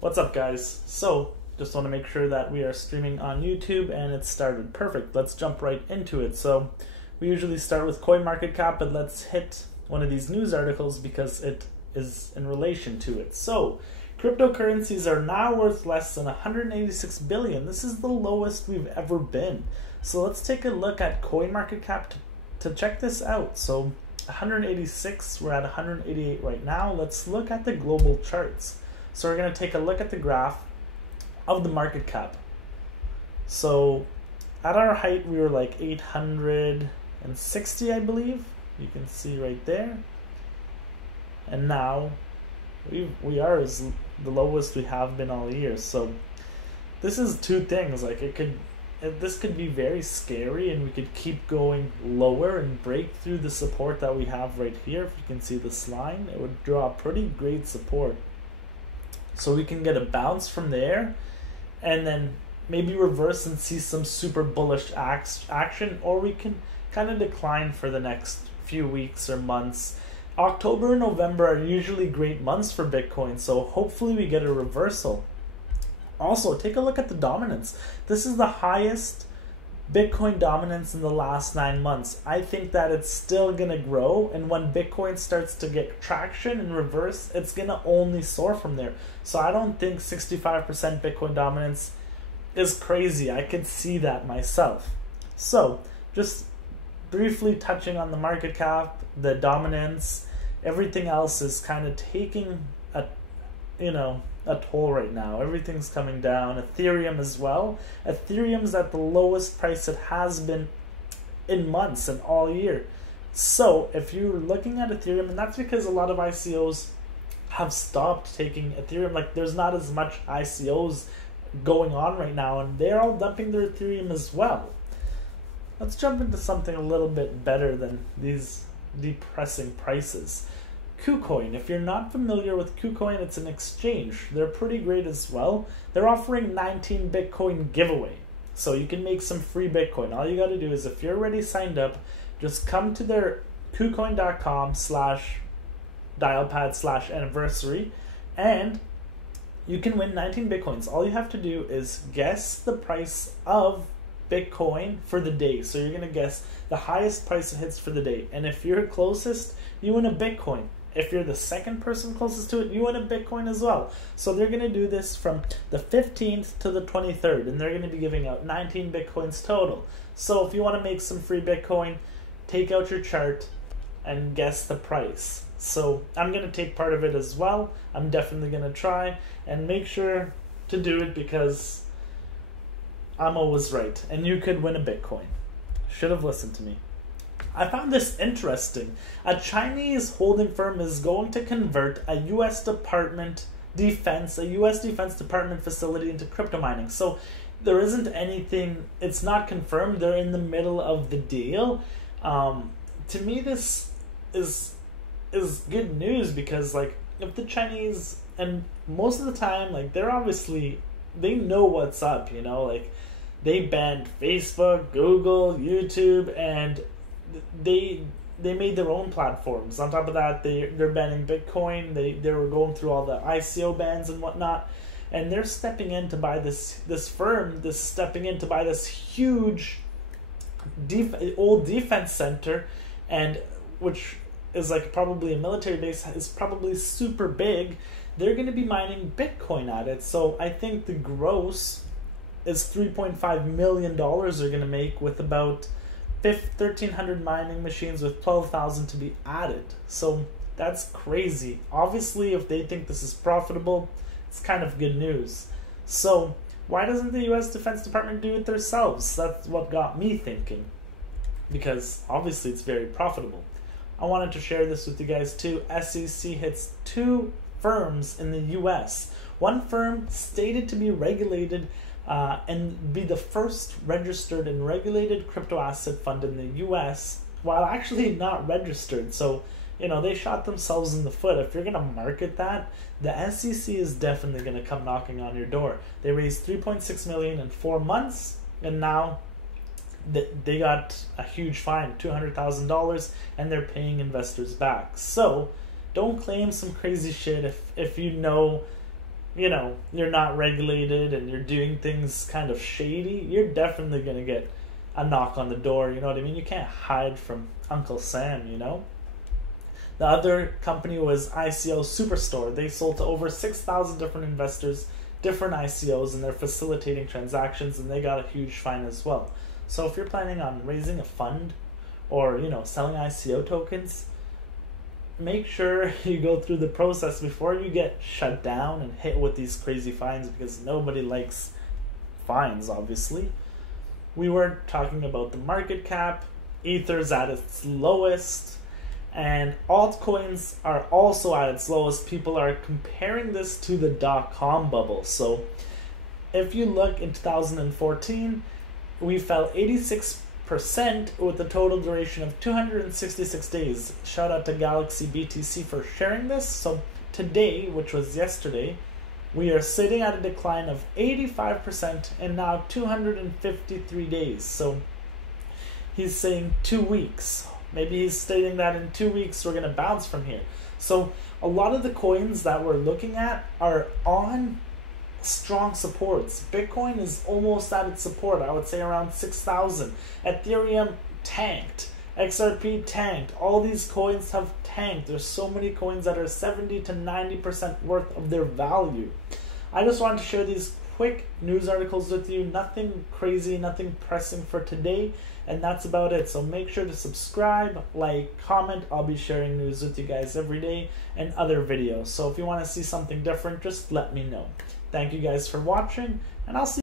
What's up, guys? So, just want to make sure that we are streaming on YouTube and it started. Perfect. Let's jump right into it. So, we usually start with CoinMarketCap, but let's hit one of these news articles because it is in relation to it. So, cryptocurrencies are now worth less than 186 billion. This is the lowest we've ever been. So, let's take a look at CoinMarketCap to check this out. So, 186, we're at 188 right now. Let's look at the global charts. So we're going to take a look at the graph of the market cap. So at our height, we were like 860, I believe. You can see right there. And now we are as the lowest we have been all year. So this is two things. Like this could be very scary, and we could keep going lower and break through the support that we have right here. If you can see this line, it would draw pretty great support. So we can get a bounce from there and then maybe reverse and see some super bullish action, or we can kind of decline for the next few weeks or months. October and November are usually great months for Bitcoin, so hopefully we get a reversal. Also, take a look at the dominance. This is the highest Bitcoin dominance in the last 9 months. I think that it's still going to grow, and when Bitcoin starts to get traction and reverse, it's going to only soar from there. So I don't think 65% Bitcoin dominance is crazy. I could see that myself. So just briefly touching on the market cap, the dominance, everything else is kind of taking a toll right now. Everything's coming down. Ethereum as well. Ethereum's at the lowest price it has been in months and all year. So if you're looking at Ethereum, and that's because a lot of ICOs have stopped taking Ethereum, like there's not as much ICOs going on right now, and they're all dumping their Ethereum as well. Let's jump into something a little bit better than these depressing prices. KuCoin. If you're not familiar with KuCoin, it's an exchange. They're pretty great as well. They're offering 19 Bitcoin giveaway. So you can make some free Bitcoin. All you got to do is, if you're already signed up, just come to their KuCoin.com/dialpad/anniversary and you can win 19 Bitcoins. All you have to do is guess the price of Bitcoin for the day. So you're going to guess the highest price it hits for the day. And if you're closest, you win a Bitcoin. If you're the second person closest to it, you win a Bitcoin as well. So they're going to do this from the 15th to the 23rd, and they're going to be giving out 19 Bitcoins total. So if you want to make some free Bitcoin, take out your chart and guess the price. So I'm going to take part of it as well. I'm definitely going to try and make sure to do it because I'm always right, and you could win a Bitcoin. Should have listened to me. I found this interesting. A Chinese holding firm is going to convert a U.S. Defense Department facility into crypto mining. So there isn't anything, it's not confirmed. They're in the middle of the deal. To me, this is good news because, like, if the Chinese, and most of the time, like, they know what's up, like, they banned Facebook, Google, YouTube, and they made their own platforms. On top of that, they're banning Bitcoin. They were going through all the ICO bans and whatnot, and they're stepping in to buy this huge old defense center, and which is like probably a military base, is probably super big. They're going to be mining Bitcoin at it. So I think the gross is $3.5 million they're going to make with about 1,300 mining machines with 12,000 to be added. So that's crazy. Obviously, if they think this is profitable, it's kind of good news. So why doesn't the U.S. Defense Department do it themselves? That's what got me thinking, because obviously it's very profitable. I wanted to share this with you guys too. SEC hits 2 firms in the U.S. One firm stated to be regulated and be the first registered and regulated crypto asset fund in the U.S. while actually not registered. So, they shot themselves in the foot. If you're going to market that, the SEC is definitely going to come knocking on your door. They raised $3.6 million in 4 months, and now they got a huge fine, $200,000, and they're paying investors back. So don't claim some crazy shit if you know you know, you're not regulated and you're doing things kind of shady, you're definitely going to get a knock on the door, you know what I mean? You can't hide from Uncle Sam, you know? The other company was ICO Superstore. They sold to over 6,000 different investors, different ICOs, and they're facilitating transactions, and they got a huge fine as well. So if you're planning on raising a fund or, you know, selling ICO tokens, make sure you go through the process before you get shut down and hit with these crazy fines, because nobody likes fines, obviously. We were talking about the market cap. Ether's at its lowest, and altcoins are also at its lowest. People are comparing this to the dot-com bubble. So if you look in 2014, we fell 86% with a total duration of 266 days. Shout out to Galaxy BTC for sharing this. So today, which was yesterday, we are sitting at a decline of 85% and now 253 days. So he's saying 2 weeks. Maybe he's stating that in 2 weeks we're going to bounce from here. So a lot of the coins that we're looking at are on strong supports. Bitcoin is almost at its support. I would say around 6,000. Ethereum tanked. XRP tanked. All these coins have tanked. There's so many coins that are 70 to 90% worth of their value. I just wanted to share these quick news articles with you. Nothing crazy, nothing pressing for today, and that's about it. So make sure to subscribe, like, comment. I'll be sharing news with you guys every day and other videos. So if you want to see something different, just let me know. Thank you guys for watching, and I'll see you